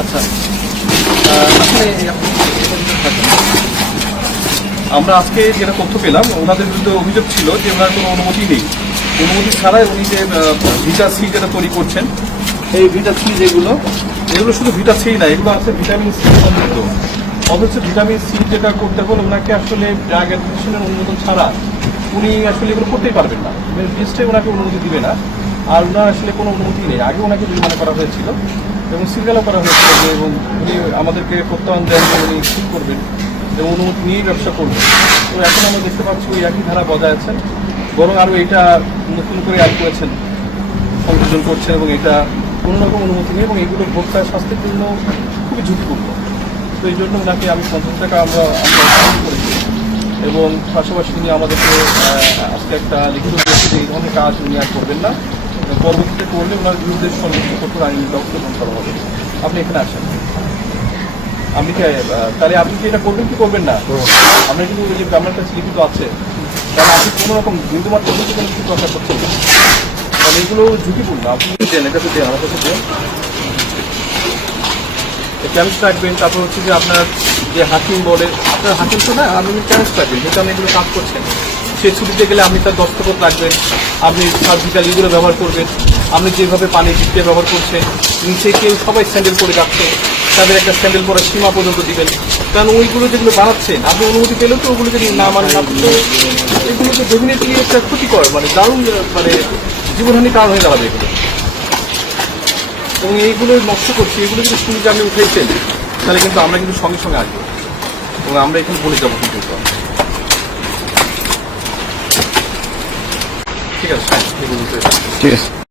আচ্ছা, আমরা আজকে যেটা তথ্য পেলাম, ওনাদের বিরুদ্ধে অভিযোগ ছিল যে ওনার কোনো অনুমতি নেই। অনুমতি ছাড়াই উনি যে ভিটা সি যেটা তৈরি করছেন, এই ভিটা সি এগুলো শুধু ভিটা সি না, এগুলো আছে ভিটামিন সি সমৃদ্ধ। অথচ ভিটামিন সি যেটা করতে হলে ওনাকে আসলে ড্রাগ অ্যাডমিশনের অনুমোদন ছাড়া উনি আসলে এগুলো করতেই পারবেন না, লিস্টে ওনাকে অনুমতি দিবে না। আর ওনার আসলে কোনো অনুমতি নেই। আগে ওনাকে জরিমানা করা হয়েছিল এবং সিঙ্গেলও করা হয়েছিল যে, এবং উনি আমাদেরকে প্রত্যয়ন দেন যে উনি ঠিক করবেন এবং অনুমতি নিয়েই ব্যবসা করবেন। তো এখন আমরা দেখতে পাচ্ছি ওই একই ধারা বজায় আছেন, বরং আরও এটা নতুন করে অ্যাড করেছেন, সংযোজন করছেন এবং এটা কোনো রকম অনুমতি নেই এবং এগুলো ভোক্তা স্বাস্থ্যের জন্য খুবই ঝুঁকিপূর্ণ। তো এই জন্য ওনাকে আমি 50 টাকা আমরা করেছি এবং পাশাপাশি উনি আমাদেরকে আজকে একটা লিখিত দিয়েছে যে এই ধরনের কাজ উনি আর করবেন না, পরবর্তীতে করলে ওনার বিরুদ্ধে সর্বোচ্চ কঠোর আইনি ব্যবস্থা গ্রহণ করা হবে। আপনি এখানে আসেন, আপনি তাহলে আপনি কি এটা করবেন কি করবেন না? আপনার কিন্তু ওই যে আমার কাছে লিখিত আছে, তাহলে আপনি কোনো রকম বিন্দুমাত্র কোনো কিছু প্রচার করছেন না, তাহলে এগুলো ঝুঁকিপূর্ণ। আপনি দেন, এটা তো দেন, আমার কাছে দেন, ক্যাম্পস রাখবেন। তারপর হচ্ছে যে আপনার যে হাকিম বলে, আপনার হাকিম তো না, আপনি ক্যাম্পস রাখবেন, যেহেতু আপনি এগুলো কাজ করছেন। সে ছুটিতে গেলে আপনি তার দস্তখত রাখবেন, আপনি সার্জিক্যাল এগুলো ব্যবহার করবেন, আপনি যেভাবে পানি দিতে ব্যবহার করছেন, নিচে কেউ সবাই স্যান্ডেল পরে যাচ্ছে, তাদের একটা স্যান্ডেল পরার সীমা পর্যন্ত দিবেন। কারণ ওইগুলো যেগুলো বানাচ্ছেন, আপনি অনুমতি পেলেও তো ওগুলো যদি না মানেন, আপনি তো এগুলো তো ডেফিনেটলি একটা ক্ষতিকর, মানে দারুণ, মানে জীবনহানির কারণ হয়ে দাঁড়াবে এগুলো। এবং এইগুলো নষ্ট করছি, এগুলো যদি শুনতে আপনি উঠেছেন, তাহলে কিন্তু আমরা কিন্তু সঙ্গে সঙ্গে আসবো এবং আমরা এখানে বলে যাবো কিন্তু। ঠিক আছে, ঠিক আছে।